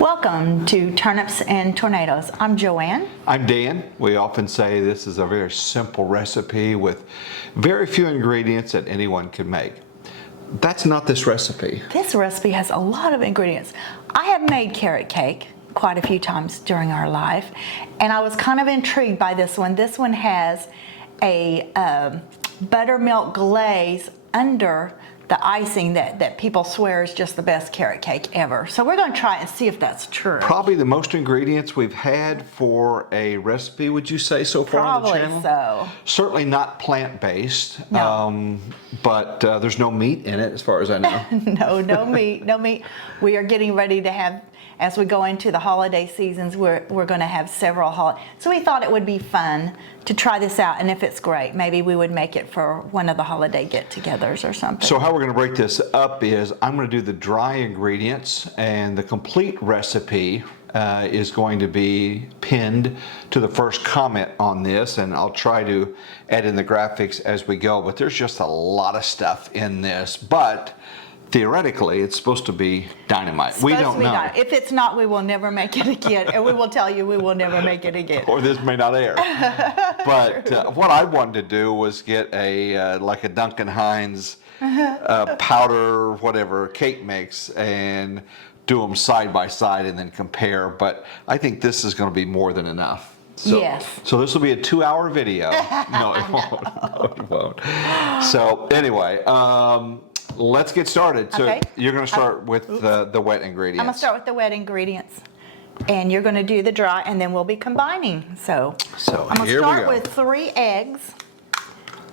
Welcome to Turnips and Tornadoes. I'm Joanne. I'm Dan. We often say this is a very simple recipe with very few ingredients that anyone can make. That's not this recipe. This recipe has a lot of ingredients. I have made carrot cake quite a few times during our life, and I was kind of intrigued by this one. This one has a buttermilk glaze under the icing that people swear is just the best carrot cake ever. So we're going to try it and see if that's true. Probably the most ingredients we've had for a recipe, would you say, so far on the channel? Probably so. Certainly not plant-based, No. but there's no meat in it as far as I know. No meat, no meat. We are getting ready to have, as we go into the holiday seasons, we're going to have several holidays. So we thought it would be fun to try this out, and if it's great, maybe we would make it for one of the holiday get-togethers or something. So how we're going to break this up is I'm going to do the dry ingredients, and the complete recipe is going to be pinned to the first comment on this, and I'll try to add in the graphics as we go, but there's just a lot of stuff in this, but theoretically, it's supposed to be dynamite. We don't know. If it's not, we will never make it again, and we will tell you we will never make it again. Or this may not air. But what I wanted to do was get a like a Duncan Hines powder, whatever, cake mix, and do them side by side and then compare. But I think this is going to be more than enough. So, yes. So this will be a 2-hour video. No, it won't. No, it won't. So anyway, let's get started. So okay. You're going to start with the wet ingredients. I'm going to start with the wet ingredients, and you're going to do the dry, and then we'll be combining. So I'm going to start with 3 eggs.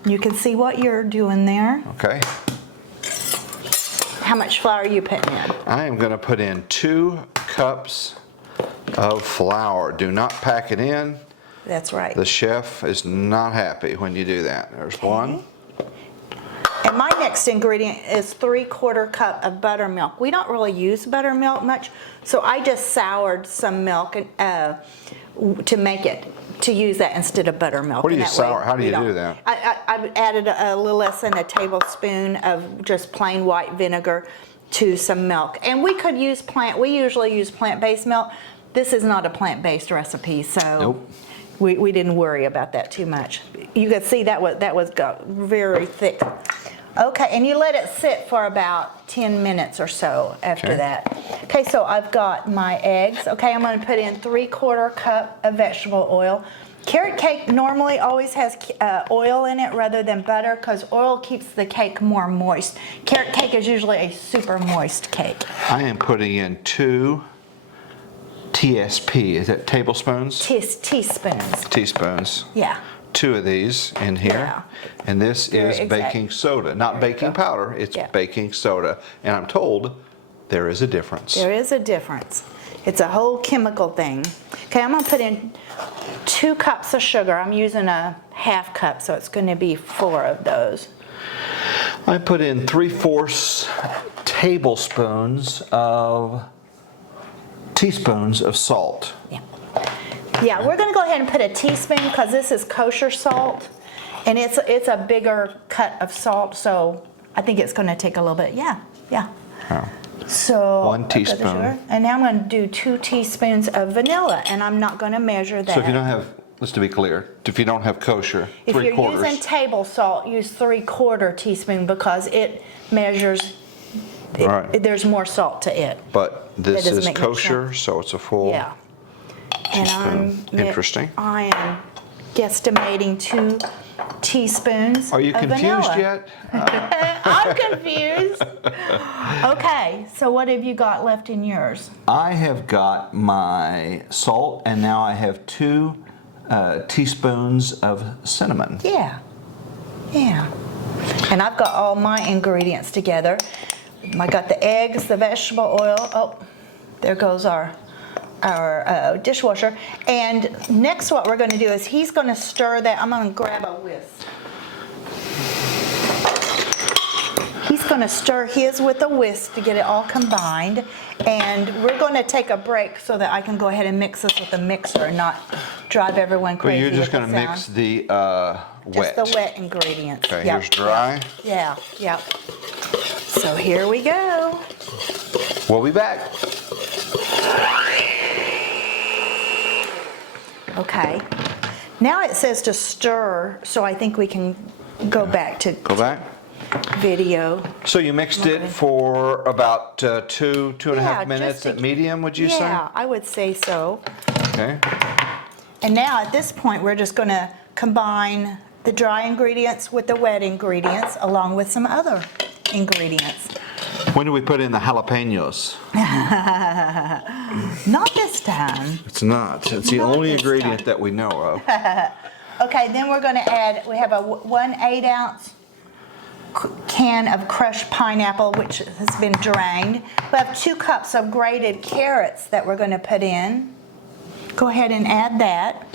You can see what you're doing there. Okay. How much flour are you putting in? I am going to put in 2 cups of flour. Do not pack it in. That's right. The chef is not happy when you do that. There's one. And my next ingredient is 3/4 cup of buttermilk. We don't really use buttermilk much, so I just soured some milk to make it, to use that instead of buttermilk. What do you sour? How do you do that? I added a little less than a tablespoon of just plain white vinegar to some milk. And we could use we usually use plant-based milk. This is not a plant-based recipe, so nope. we didn't worry about that too much. You can see that was got very thick. Okay, and you let it sit for about 10 minutes or so after that. Okay, so I've got my eggs. Okay, I'm going to put in 3/4 cup of vegetable oil. Carrot cake normally always has oil in it rather than butter because oil keeps the cake more moist. Carrot cake is usually a super moist cake. I am putting in 2 TSP. Is that tablespoons? Teaspoons. Teaspoons. Yeah. 2 of these in here. Yeah. And this is baking soda. Not baking powder, it's baking soda. And I'm told there is a difference. There is a difference. It's a whole chemical thing. Okay, I'm going to put in 2 cups of sugar. I'm using a 1/2 cup, so it's going to be 4 of those. I put in 3/4 teaspoons of salt. Yeah. Yeah, we're going to go ahead and put a teaspoon because this is kosher salt, and it's a bigger cut of salt, so I think it's going to take a little bit. Yeah. Oh. So 1 teaspoon. And now I'm going to do 2 teaspoons of vanilla, and I'm not going to measure that. So if you don't have, just to be clear, if you don't have kosher, 3/4. If you're using table salt, use 3/4 teaspoon because it measures. There's more salt to it. But this is kosher, so it's a full. Yeah. And interesting. I am guesstimating 2 teaspoons. Are you confused yet? I'm confused. Okay, so what have you got left in yours? I have got my salt, and now I have 2 teaspoons of cinnamon. Yeah. And I've got all my ingredients together. I got the eggs, the vegetable oil. Oh, there goes our dishwasher. And next what we're going to do is he's going to stir that. I'm going to grab a whisk. He's going to stir his with a whisk to get it all combined. And we're going to take a break so that I can go ahead and mix this with a mixer and not drive everyone crazy. But you're just going to mix the wet. Just the wet ingredients. Okay, here's dry. Yeah. So here we go. We'll be back. Okay. Now it says to stir, so I think we can go back to Go back. video. So you mixed it for about two and a half minutes at medium, would you say? Yeah, I would say so. Okay. And now at this point, we're just going to combine the dry ingredients with the wet ingredients along with some other ingredients. When do we put in the jalapenos? Not this time. It's not. It's the Not only this ingredient time. that we know of. Okay, then we're going to add, we have a 1 8-ounce can of crushed pineapple, which has been drained. We have 2 cups of grated carrots that we're going to put in. Go ahead and add that.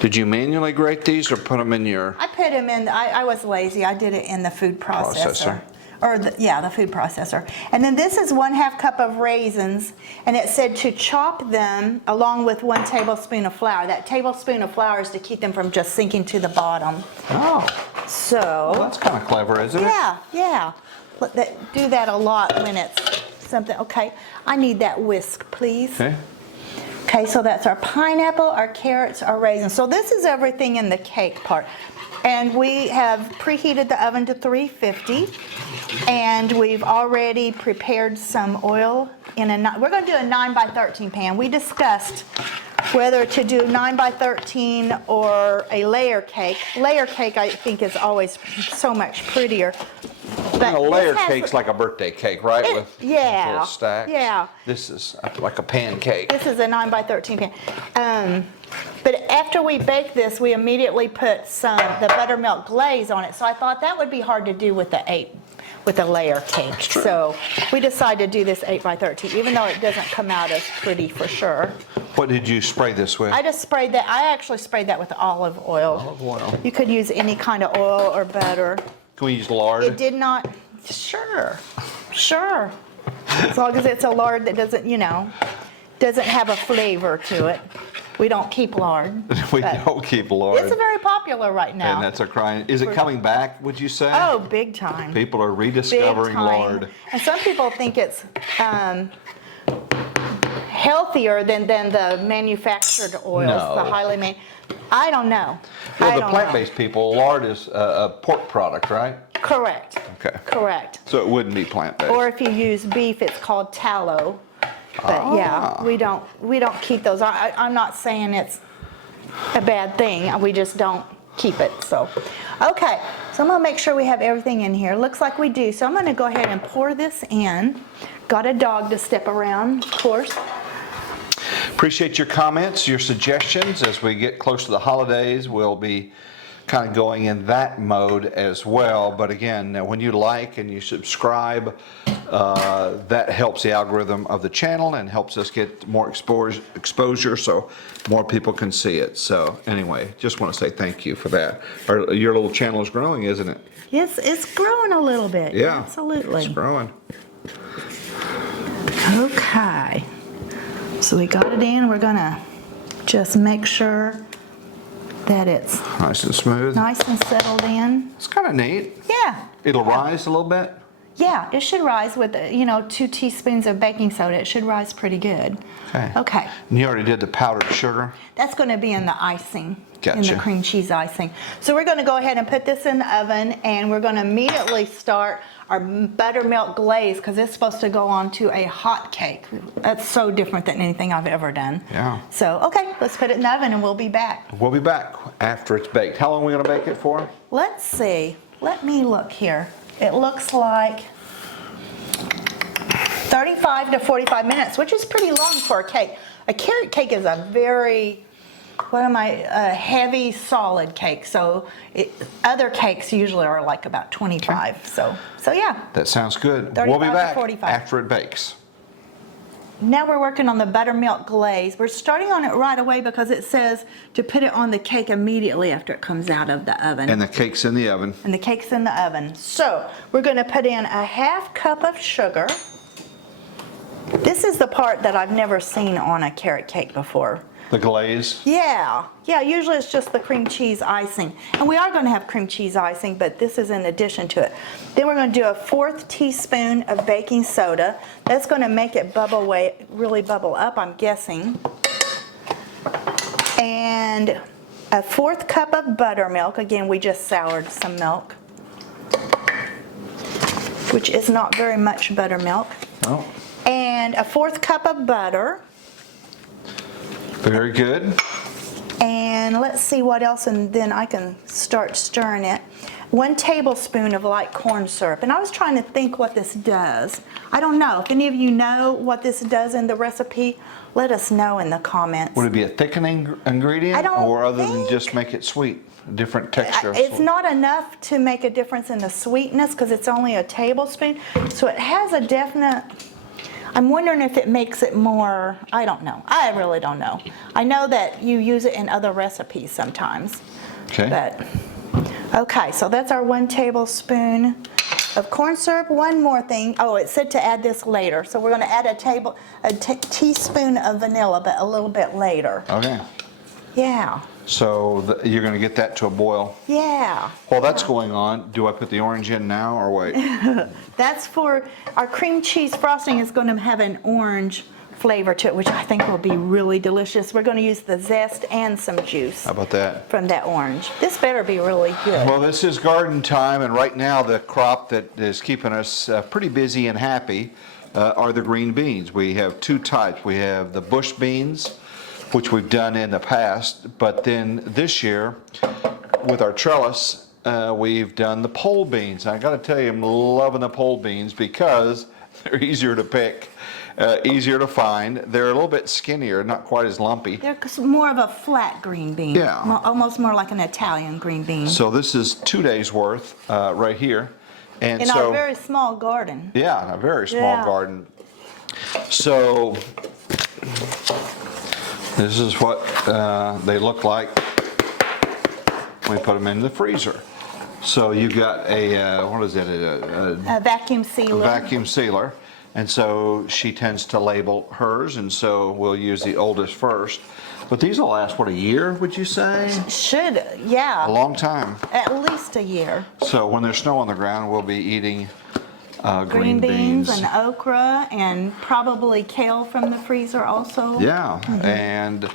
Did you manually grate these or put them in your... I put them in, I was lazy, I did it in the food processor. The food processor. And then this is 1/2 cup of raisins, and it said to chop them along with 1 tablespoon of flour. That tablespoon of flour is to keep them from just sinking to the bottom. Oh, So, well, that's kind of clever, isn't it? yeah. Do that a lot when it's something. Okay, I need that whisk, please. Okay. Okay, so that's our pineapple, our carrots, our raisins. So this is everything in the cake part. And we have preheated the oven to 350, and we've already prepared some oil in we're going to do a 9 by 13 pan. We discussed whether to do 9 by 13 or a layer cake. Layer cake, I think, is always so much prettier. But a layer this has- cake's like a birthday cake, right? With yeah, little stacks. yeah. This is like a pancake. This is a 9 by 13 pan. But after we bake this, we immediately put the buttermilk glaze on it. So I thought that would be hard to do with the layer cake. So we decided to do this 8 by 13, even though it doesn't come out as pretty for sure. What did you spray this with? I actually sprayed that with olive oil. Olive oil. You could use any kind of oil or butter. Can we use lard? It did not, sure. As long as it's a lard that doesn't have a flavor to it. We don't keep lard. We don't keep lard. It's very popular right now. And that's a crying. Is it coming back, would you say? Oh, big time. People are rediscovering Big time. lard. And some people think it's healthier than the manufactured oils, No. the highly made. I don't know. Well, I the don't plant-based people, lard is a pork product, right? know. Correct. Okay. Correct. So it wouldn't be plant-based. Or if you use beef, it's called tallow. But yeah, we don't keep those. I'm not saying it's a bad thing. We just don't keep it. So, okay. So I'm gonna make sure we have everything in here. Looks like we do. So I'm gonna go ahead and pour this in. Got a dog to step around, of course. Appreciate your comments, your suggestions. As we get close to the holidays, we'll be kind of going in that mode as well. But again, when you like and you subscribe, that helps the algorithm of the channel and helps us get more exposure so more people can see it. So anyway, just want to say thank you for that. Your little channel is growing, isn't it? Yes, it's growing a little bit. Yeah, Absolutely. it's growing. Okay. So we got it in. We're gonna just make sure that it's Nice and smooth. nice and settled in. It's kind of neat. Yeah. It'll rise a little bit. Yeah, it should rise with 2 teaspoons of baking soda. It should rise pretty good. Okay. Okay. And you already did the powdered sugar. That's going to be in the icing, in Gotcha. the cream cheese icing. So we're going to go ahead and put this in the oven, and we're going to immediately start our buttermilk glaze because it's supposed to go on to a hot cake. That's so different than anything I've ever done. Yeah. So, okay, let's put it in the oven and we'll be back. We'll be back after it's baked. How long are we going to bake it for? Let's see. Let me look here. It looks like 35 to 45 minutes, which is pretty long for a cake. A carrot cake is a very, heavy, solid cake. So other cakes usually are like about 25. So yeah. That sounds good. 35 We'll be to back 45. after it bakes. Now we're working on the buttermilk glaze. We're starting on it right away because it says to put it on the cake immediately after it comes out of the oven. And the cake's in the oven. And the cake's in the oven. So we're going to put in a 1/2 cup of sugar. This is the part that I've never seen on a carrot cake before. The glaze. Yeah, usually it's just the cream cheese icing. And we are going to have cream cheese icing, but this is in addition to it. Then we're going to do a 1/4 teaspoon of baking soda. That's going to make it really bubble up, I'm guessing. And a 1/4 cup of buttermilk. Again, we just soured some milk, which is not very much buttermilk. Oh, And a 1/4 cup of butter. very good. And let's see what else, and then I can start stirring it. 1 tablespoon of light corn syrup. And I was trying to think what this does. I don't know. If any of you know what this does in the recipe, let us know in the comments. Would it be a thickening ingredient, I don't or other than think- just make it sweet, a different texture? Of It's sweet? not enough to make a difference in the sweetness because it's only a tablespoon. So it has a definite, I'm wondering if it makes it more, I don't know. I really don't know. I know that you use it in other recipes sometimes. Okay. But, okay, so that's our 1 tablespoon of corn syrup. One more thing. Oh, it said to add this later. So we're going to add a teaspoon of vanilla, but a little bit later. Okay. Yeah. So you're going to get that to a boil. Yeah. While that's going on, do I put the orange in now or wait? That's for our cream cheese frosting is going to have an orange flavor to it, which I think will be really delicious. We're going to use the zest and some juice How about that? from that orange. This better be really good. Well, this is garden time, and right now the crop that is keeping us pretty busy and happy are the green beans. We have 2 types. We have the bush beans, which we've done in the past, but then this year with our trellis, we've done the pole beans. I got to tell you, I'm loving the pole beans because they're easier to pick, easier to find. They're a little bit skinnier, not quite as lumpy. They're more of a flat green bean. Yeah. Almost more like an Italian green bean. So this is 2 days worth right here. And In so, our very small garden. yeah, a very small Yeah. garden. So this is what they look like when we put them in the freezer. So you got a, what is it, A vacuum sealer. vacuum sealer. And so she tends to label hers, and so we'll use the oldest first. But these will last, what, a year, would you say? Should, A yeah. long time. At least a year. So when there's snow on the ground, we'll be eating Green beans and okra and probably kale from the freezer also. Yeah, and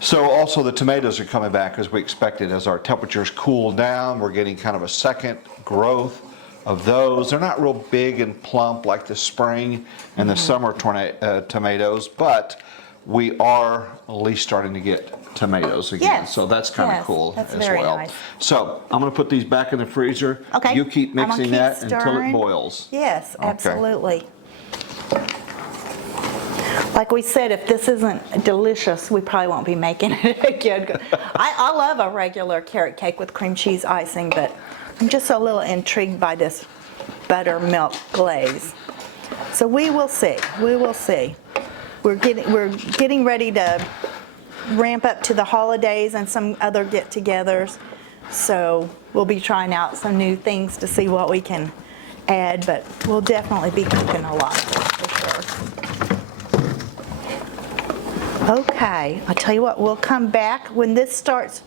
so also the tomatoes are coming back as we expected. As our temperatures cool down, we're getting kind of a second growth of those. They're not real big and plump like the spring and the summer tomatoes, but we are at least starting to get tomatoes again. Yes, So that's kind of yes, cool that's as very well. nice. So I'm going to put these back in the freezer. Okay. You keep I'm gonna mixing keep that until it stirring. boils. Yes, Okay. absolutely. Like we said, if this isn't delicious, we probably won't be making it again. I love a regular carrot cake with cream cheese icing, but I'm just a little intrigued by this buttermilk glaze. So we will see. We will see. We're getting ready to ramp up to the holidays and some other get-togethers. So we'll be trying out some new things to see what we can add, but we'll definitely be cooking a lot for sure. Okay, I'll tell you what, we'll come back. When this starts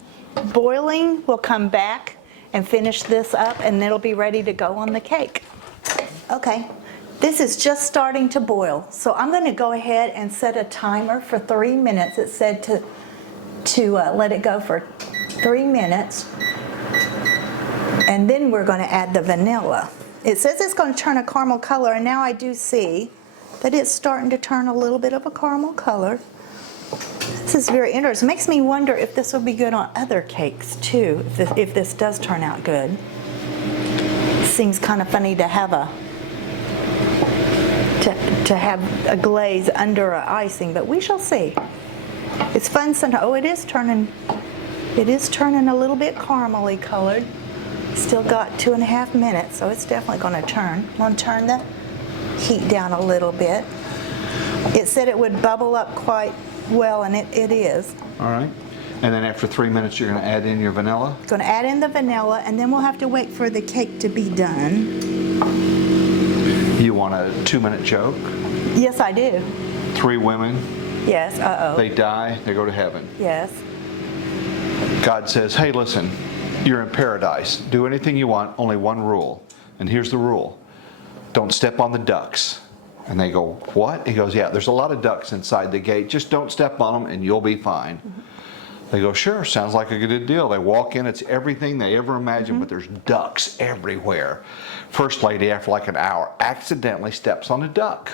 boiling, we'll come back and finish this up, and it'll be ready to go on the cake. Okay, this is just starting to boil, so I'm going to go ahead and set a timer for 3 minutes. It said to let it go for 3 minutes, and then we're going to add the vanilla. It says it's going to turn a caramel color, and now I do see that it's starting to turn a little bit of a caramel color. This is very interesting. It makes me wonder if this will be good on other cakes too, if this does turn out good. It seems kind of funny to have a glaze under an icing, but we shall see. It's fun sometimes. Oh, it is turning a little bit caramely colored. Still got 2.5 minutes, so it's definitely going to turn. I'm going to turn the heat down a little bit. It said it would bubble up quite well, and it is. All right. And then after 3 minutes, you're going to add in your vanilla? Going to add in the vanilla, and then we'll have to wait for the cake to be done. You want a 2-minute joke? Yes, I do. 3 women, Yes, they die, they go to heaven. Yes. God says, hey, listen, you're in paradise. Do anything you want, only one rule. And here's the rule. Don't step on the ducks. And they go, what? He goes, yeah, there's a lot of ducks inside the gate. Just don't step on them and you'll be fine. They go, sure, sounds like a good deal. They walk in, it's everything they ever imagined, but there's ducks everywhere. First lady, after like an hour, accidentally steps on a duck.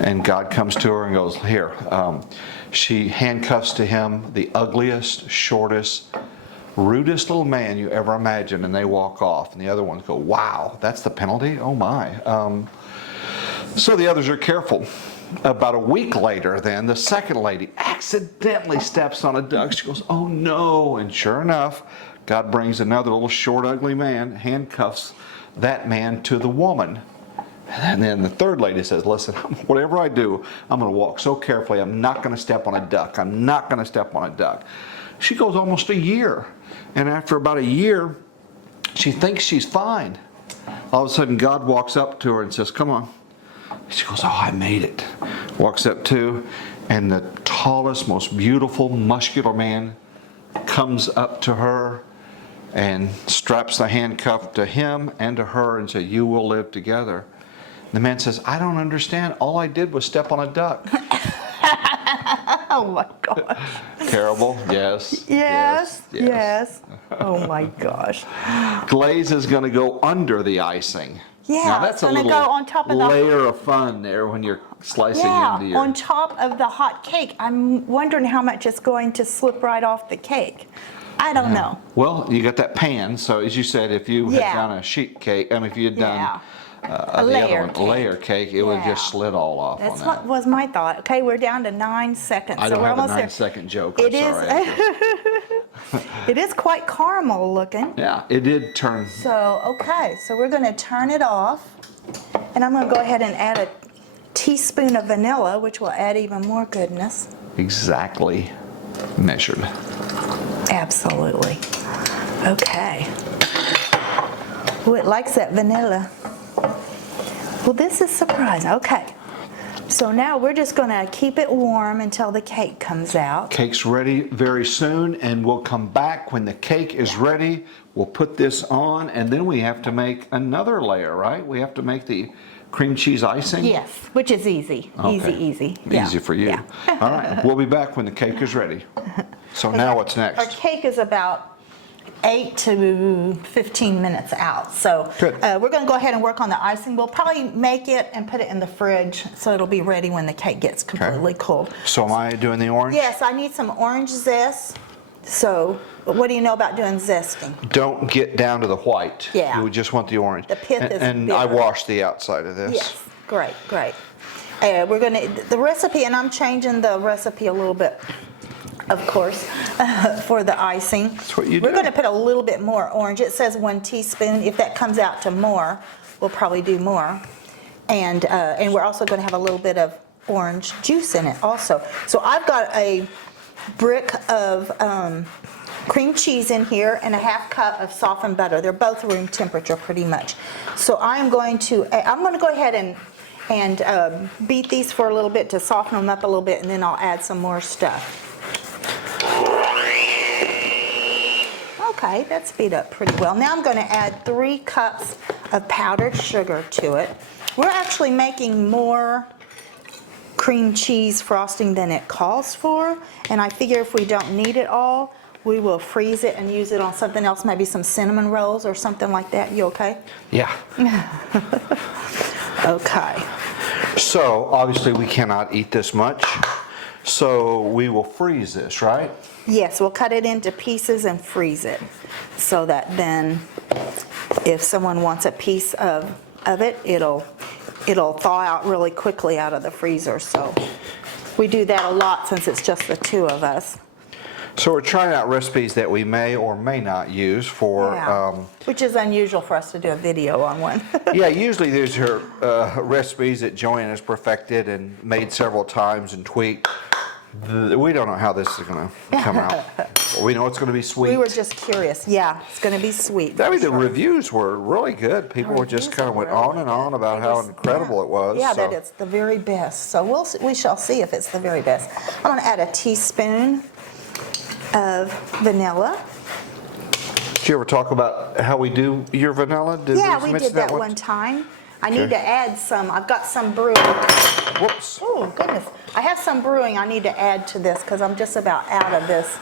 And God comes to her and goes, here. She handcuffs to him the ugliest, shortest, rudest little man you ever imagined, and they walk off. And the other ones go, wow, that's the penalty? Oh my. So the others are careful. About a week later, then, the second lady accidentally steps on a duck. She goes, oh no. And sure enough, God brings another little short, ugly man, handcuffs that man to the woman. And then the third lady says, listen, whatever I do, I'm going to walk so carefully. I'm not going to step on a duck. I'm not going to step on a duck. She goes almost a year. And after about a year, she thinks she's fine. All of a sudden, God walks up to her and says, come on. She goes, oh, I made it. Walks up to, and the tallest, most beautiful, muscular man comes up to her and straps the handcuff to him and to her and says, you will live together. The man says, I don't understand. All I did was step on a duck. Oh my gosh. Terrible? Yes. Yes. Oh my gosh. Glaze is going to go under the icing. Yeah, now that's it's a going to little go on top of the layer of fun there when you're slicing into your... on top of the hot cake. I'm wondering how much it's going to slip right off the cake. I don't know. Well, you got that pan, so as you said, if you had Yeah. done a sheet cake, if you had done A the layer other one, cake. layer cake, it would have just Yeah. slid all off That's on what that. was my thought. Okay, we're down to 9 seconds. I so don't we're have a almost there. 9-second joke. It I'm is. sorry. It is quite caramel looking. Yeah, it did turn. So, okay, so we're going to turn it off. And I'm going to go ahead and add a teaspoon of vanilla, which will add even more goodness. Exactly measured. Absolutely. Okay. Oh, it likes that vanilla. Well, this is surprising. Okay. So now we're just going to keep it warm until the cake comes out. Cake's ready very soon, and we'll come back when the cake is ready. We'll put this on, and then we have to make another layer, right? We have to make the cream cheese icing? Yes, which is easy. Okay. Easy. Yeah. Easy for you. Yeah. All right, we'll be back when the cake is ready. So now what's Our next? cake is about 8 to 15 minutes out. So Good. we're going to go ahead and work on the icing. We'll probably make it and put it in the fridge so it'll be ready when the cake gets completely cold. So am I doing the orange? Yes, I need some orange zest. So what do you know about doing zesting? Don't get down to the white. Yeah. You would just want the orange. The pith is And I bitter. washed the outside of this. Yes, great. We're going to, the recipe, and I'm changing the recipe a little bit, of course, for the icing. That's what you We're do. going to put a little bit more orange. It says 1 teaspoon. If that comes out to more, we'll probably do more. And we're also going to have a little bit of orange juice in it also. So I've got a brick of cream cheese in here and a half cup of softened butter. They're both room temperature pretty much. So I'm going to go ahead and beat these for a little bit to soften them up a little bit, and then I'll add some more stuff. Okay, that's beat up pretty well. Now I'm going to add 3 cups of powdered sugar to it. We're actually making more cream cheese frosting than it calls for, and I figure if we don't need it all, we will freeze it and use it on something else, maybe some cinnamon rolls or something like that. You okay? Yeah. Okay. So obviously we cannot eat this much. So we will freeze this, right? Yes, we'll cut it into pieces and freeze it so that then if someone wants a piece of it, it'll thaw out really quickly out of the freezer. So we do that a lot since it's just the 2 of us. So we're trying out recipes that we may or may not use for, Which is unusual for us to do a video on one. yeah, usually these are recipes that Joanne has perfected and made several times and tweaked. We don't know how this is going to come out. We know it's going to be sweet. We were just curious. Yeah, it's going to be sweet. I mean, for the sure. reviews were really good. People were just Reviews kind of are went really on and on about good. how incredible it was. Yeah, so. that it's the very best. So we shall see if it's the very best. I'm going to add a teaspoon of vanilla. Did you ever talk about how we do your vanilla? Yeah, we did that one time. I need to add some. I've got some brewed. Whoops. Oh, goodness. I have some brewing I need to add to this because I'm just about out of this.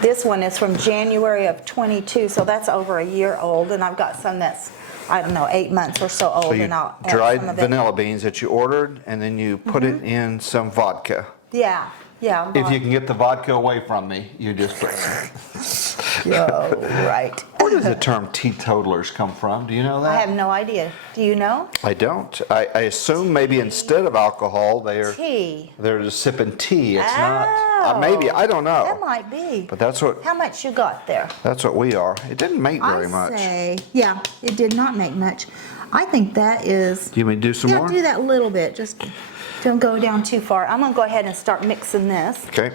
This one is from January of 22, so that's over a year old, and I've got some that's, I don't know, 8 months or so old, So you and I'll add dried some of it. vanilla beans that you ordered, and then you put it in some vodka. Yeah, yeah. If you can get the vodka away from me, you just put some. Oh, right. Where does the term teetotalers come from? Do you know I that? have no idea. Do you know? I don't. I assume maybe instead of alcohol, they're just sipping tea. It's not. Maybe, I don't know. That might be. But that's what How much you got there? we are. It didn't make very much. Yeah, it did not make much. I think that is. Do you want me to do some more? Yeah, do that little bit. Just don't go down too far. I'm gonna go ahead and start mixing this. Okay.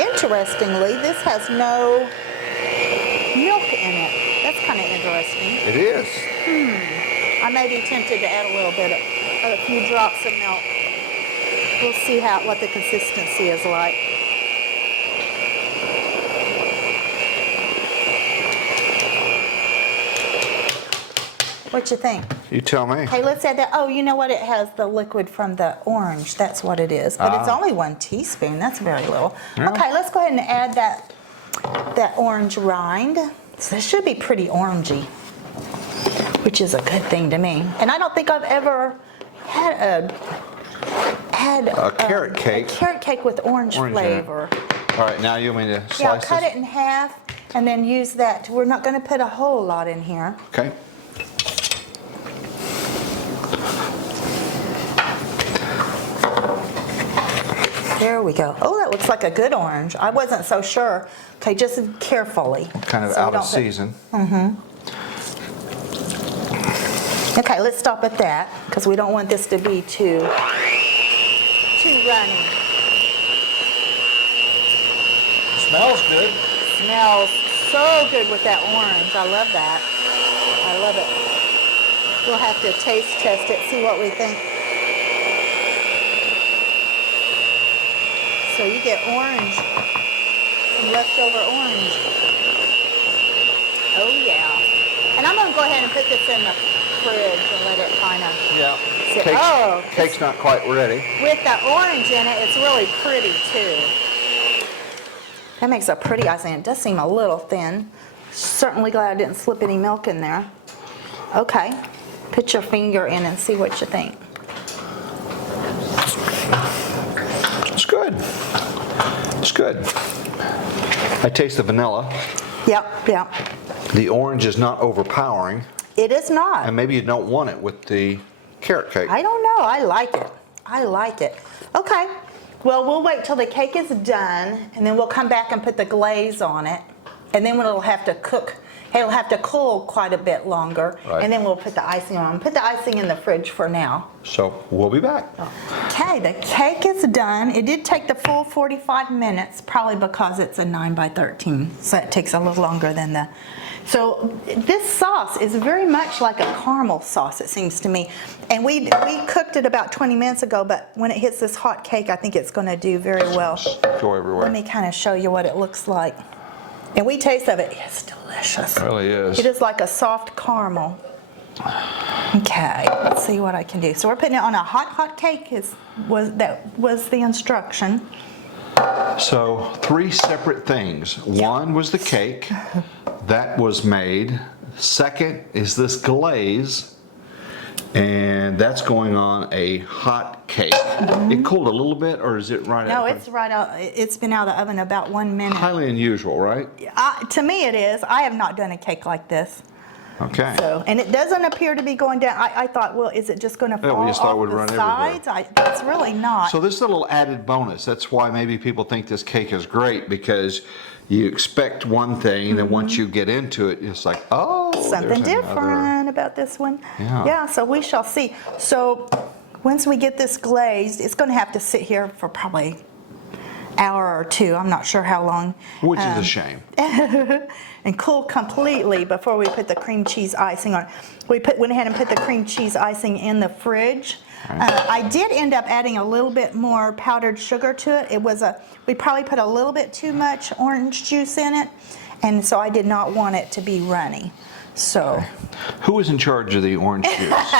Interestingly, this has no milk in it. That's kind of interesting. It is. I may be tempted to add a little bit, a few drops of milk. We'll see what the consistency is like. What you think? You tell me. Okay, let's add that. Oh, you know what? It has the liquid from the orange. That's what it is. But it's only 1 teaspoon. That's very little. Yeah. Okay, let's go ahead and add that orange rind. So this should be pretty orangey, which is a good thing to me. And I don't think I've ever had a carrot cake. A carrot cake with orange in it. flavor. All right, now you want me to Yeah, slice cut this? it in half and then use that. We're not going to put a whole lot in here. Okay. There we go. Oh, that looks like a good orange. I wasn't so sure. Okay, just carefully. Kind of so we out of don't put- season. Okay, let's stop at that because we don't want this to be too runny. Smells good. Smells so good with that orange. I love that. I love it. We'll have to taste test it, see what we think. So you get orange, some leftover orange. Oh yeah. And I'm gonna go ahead and put this in the fridge and let it kind of Yeah. sit. Cake's not quite ready. With the orange in it, it's really pretty too. That makes a pretty icing. It does seem a little thin. Certainly glad I didn't slip any milk in there. Okay, put your finger in and see what you think. It's good. It's good. I taste the vanilla. Yep, yep. The orange is not overpowering, It is not. and maybe you don't want it with the carrot cake. I don't know. I like it. I like it. Okay. Well, we'll wait till the cake is done, and then we'll come back and put the glaze on it. And then it'll have to cook. It'll have to cool quite a bit longer. Right. And then we'll put the icing on. Put the icing in the fridge for now. So we'll be back. Okay, the cake is done. It did take the full 45 minutes, probably because it's a 9 by 13. So it takes a little longer than the... So this sauce is very much like a caramel sauce, it seems to me. And we cooked it about 20 minutes ago, but when it hits this hot cake, I think it's going to do very well. Go everywhere. Let me kind of show you what it looks like. And we taste of it. It's delicious. It really is. It is like a soft caramel. Okay, let's see what I can do. So we're putting it on a hot cake. That was the instruction. So 3 separate things. One was the cake. That was made. Second is this glaze. And that's going on a hot cake. It cooled a little bit, or is it right No, out? it's right out. It's been out of the oven about 1 minute. Highly unusual, right? To me it is. I have not done a cake like this. Okay. So, and it doesn't appear to be going down. I thought, well, is it just going to Yeah, we fall just thought it off would the run everywhere. sides? It's really not. So this is a little added bonus. That's why maybe people think this cake is great, because you expect one thing, and then once you get into it, it's like, oh, Something there's different another. about this one. Yeah. So we shall see. So once we get this glazed, it's going to have to sit here for probably hour or 2. I'm not sure how long. Which is a shame. And cool completely before we put the cream cheese icing on. We went ahead and put the cream cheese icing in the fridge. I did end up adding a little bit more powdered sugar to it. We probably put a little bit too much orange juice in it. And so I did not want it to be runny. So, Who was in charge of the orange juice?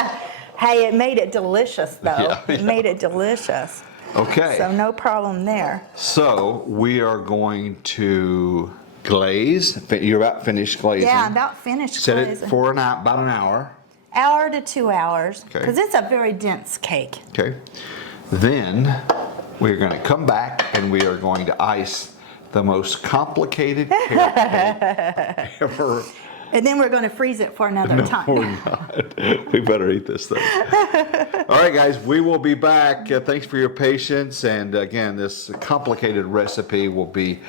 hey, it made it delicious though. Yeah, It yeah. made it delicious. Okay. So no problem there. So we are going to glaze. You're about finished glazing. Yeah, I'm about finished Set glazing. it for about an hour. Hour to 2 hours, Okay. because it's a very dense cake. Okay. Then we're going to come back and we are going to ice the most complicated carrot cake ever. And then we're going to freeze it for another time. We're not. We better eat this thing. All right, guys, we will be back. Thanks for your patience. And again, this complicated recipe will be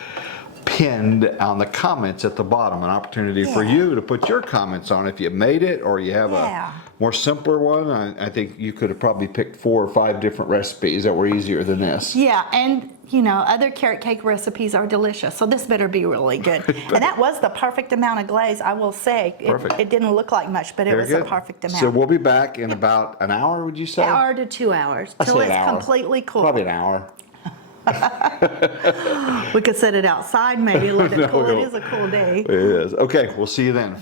pinned on the comments at the bottom. An opportunity for you to put your comments on if you made it or you have a more simpler one. I think you could have probably picked 4 or 5 different recipes that were easier than this. Yeah, and you know, other carrot cake recipes are delicious, so this better be really good. And that was the perfect amount of glaze, I will say. Perfect. It didn't look like much, but it was the perfect amount. So we'll be back in about an hour, would you say? Hour to 2 hours, I till said it's an hour. completely cool. Probably an hour. We could set it outside maybe, let it cool. No. It is a cool day. It is. Okay, we'll see you then.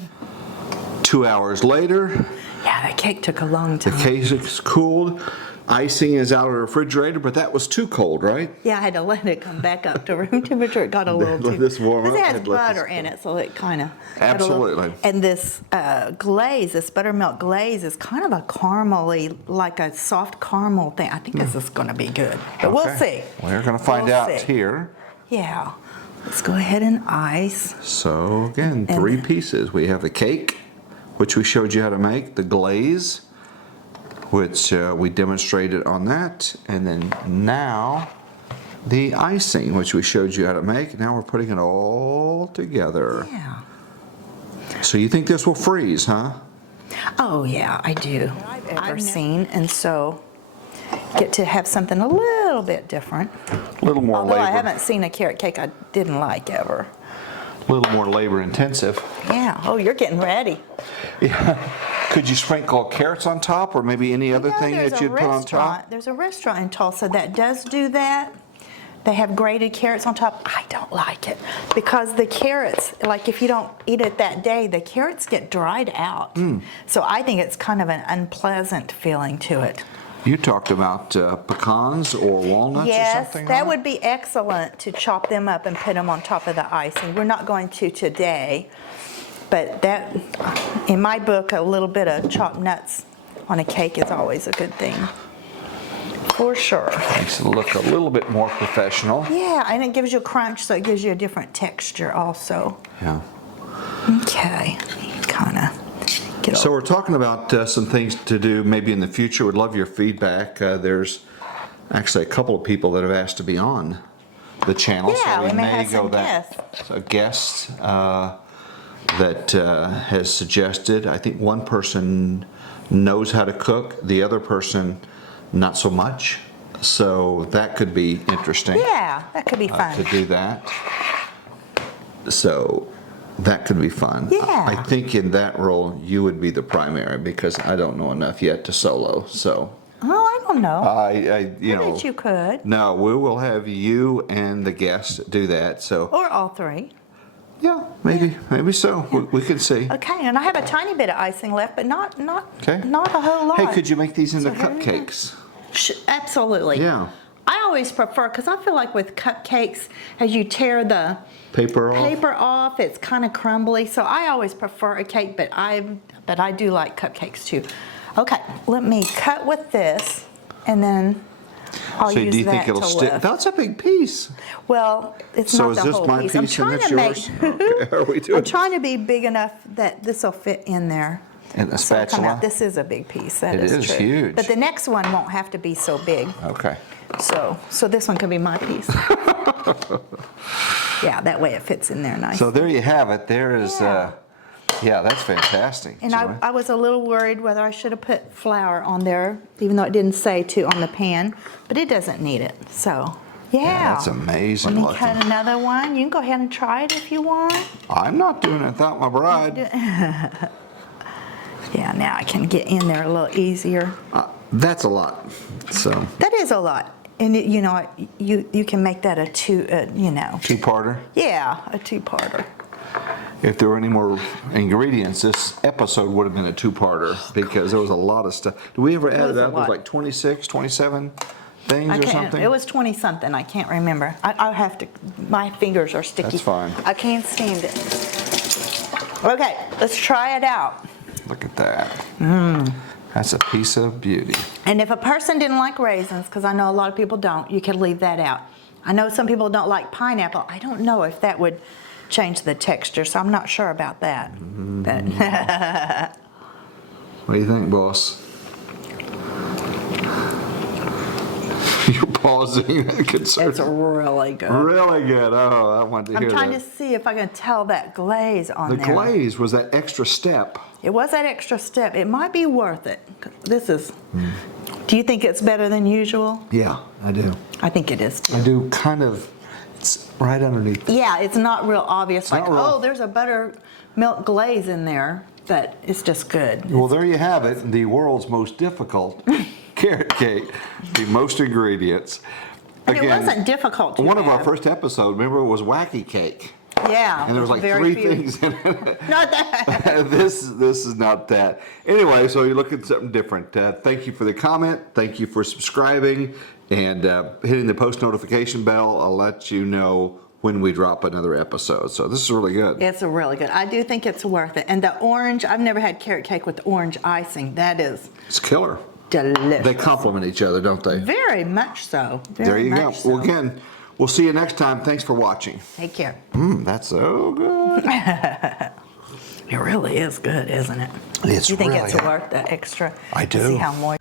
2 hours later, Yeah, that cake took a long the time. cake is cooled. Icing is out of the refrigerator, but that was too cold, right? Yeah, I had to let it come back up to room temperature. It got a little Let too. this warm Because up it has and let this butter in it, so it kind of. Absolutely. And this glaze, this buttermilk glaze, is kind of a caramely, like a soft caramel thing. I think this is going to be good, but we'll see. We're going to find We'll out see. here. Yeah, let's go ahead and ice. So again, And- 3 pieces. We have the cake, which we showed you how to make, the glaze, which we demonstrated on that, and then now the icing, which we showed you how to make. Now we're putting it all together. Yeah. So you think this will freeze, huh? Oh yeah, I do. I've ever seen, and so get to have something a little bit different. A little more Although labor. I haven't seen a carrot cake I didn't like ever. A little more labor intensive. Yeah. Oh, you're getting ready. Yeah. Could you sprinkle carrots on top, or maybe any other thing there's that a you'd put on top? There's a restaurant in Tulsa that does do that. They have grated carrots on top. I don't like it because the carrots, like if you don't eat it that day, the carrots get dried out. So I think it's kind of an unpleasant feeling to it. You talked about pecans or walnuts or Yes, something? that on it? would be excellent to chop them up and put them on top of the icing. We're not going to today, but that, in my book, a little bit of chopped nuts on a cake is always a good thing. For sure. Makes it look a little bit more professional. Yeah, and it gives you a crunch, so it gives you a different texture also. Yeah. Okay, kind of get So we're talking about some things to do maybe in the future. Would love your feedback. There's actually a couple of people that have asked to be on the channel. Yeah, so we may have some A guest that has suggested. I think one person knows how to cook, the other person not so much. So that could be interesting. Yeah, that could be fun. To do that. So that could be fun. Yeah. I think in that role you would be the primary because I don't know enough yet to solo. So Oh, I don't know. you I know. bet you could. No, we will have you and the guest do that. So Or all three. yeah, maybe so. We can see. Okay, and I have a tiny bit of icing left, but not Okay. not a whole lot. Hey, could you make these into So here we go. cupcakes? Absolutely. Yeah. I always prefer, because I feel like with cupcakes, as you tear the Paper off? paper off, it's kind of crumbly. So I always prefer a cake, but I do like cupcakes too. Okay, let me cut with this, and then I'll So use do you that think it'll to stick? lift. That's a big piece. Well, it's So not is the this whole my piece. piece and that's to yours? Okay, are we doing? I'm trying to be big enough that this will fit in there. And a So it'll come spatula? out. This is a big piece. That It is is true. huge. But the next one won't have to be so big. Okay. So this one can be my piece. Yeah, that way it fits in there nice. So there you have it. There is, Yeah. that's fantastic. And Joy. I was a little worried whether I should have put flour on there, even though it didn't say to on the pan, but it doesn't need it. So, yeah. That's amazing Let me looking. cut another one. You can go ahead and try it if you want. I'm not doing it without my bride. Yeah, now I can get in there a little easier. That's a lot. So That is a lot. And you know, you can make that a two-parter. two-parter. Yeah, a two-parter. if there were any more ingredients, this episode would have been a two-parter because there was a lot of stuff. Did we ever add it was a up? It was lot. like 26, 27 things I or can't, something? it was 20 something, I can't remember. I'll have to, my fingers are sticky. That's fine. I can't stand it. Okay, let's try it out. Look at that. That's a piece of beauty. And if a person didn't like raisins, because I know a lot of people don't, you can leave that out. I know some people don't like pineapple. I don't know if that would change the texture, so I'm not sure about that. But What do you think, boss? You're pausing. Concerned. it's really good. Really good. Oh, I wanted to I'm hear trying that. to see if I can tell that glaze on The there. glaze was that extra step. It was that extra step. It might be worth it. This is, do you think it's better than usual? Yeah, I do. I think it is too. I do kind of, it's right underneath. Yeah, it's not real obvious, like, not real- oh, there's a buttermilk glaze in there, but it's just good. Well, there you have it. The world's most difficult carrot cake, the most ingredients. And it wasn't difficult to One of our have. first episodes, remember, it was wacky cake. Yeah. And there was like very 3 few. things in it. Not that. this is not that. Anyway, so you're looking at something different. Thank you for the comment. Thank you for subscribing and hitting the post notification bell. I'll let you know when we drop another episode. So this is really good. It's really good. I do think it's worth it. And the orange, I've never had carrot cake with orange icing. That is It's killer. delicious. They complement each other, don't they? Very much so. Very There you go. much so. Well, again, we'll see you next time. Thanks for watching. Take care. That's so good. It really is good, isn't it? It's You think really it's good. worth the extra? I to do. See how moist.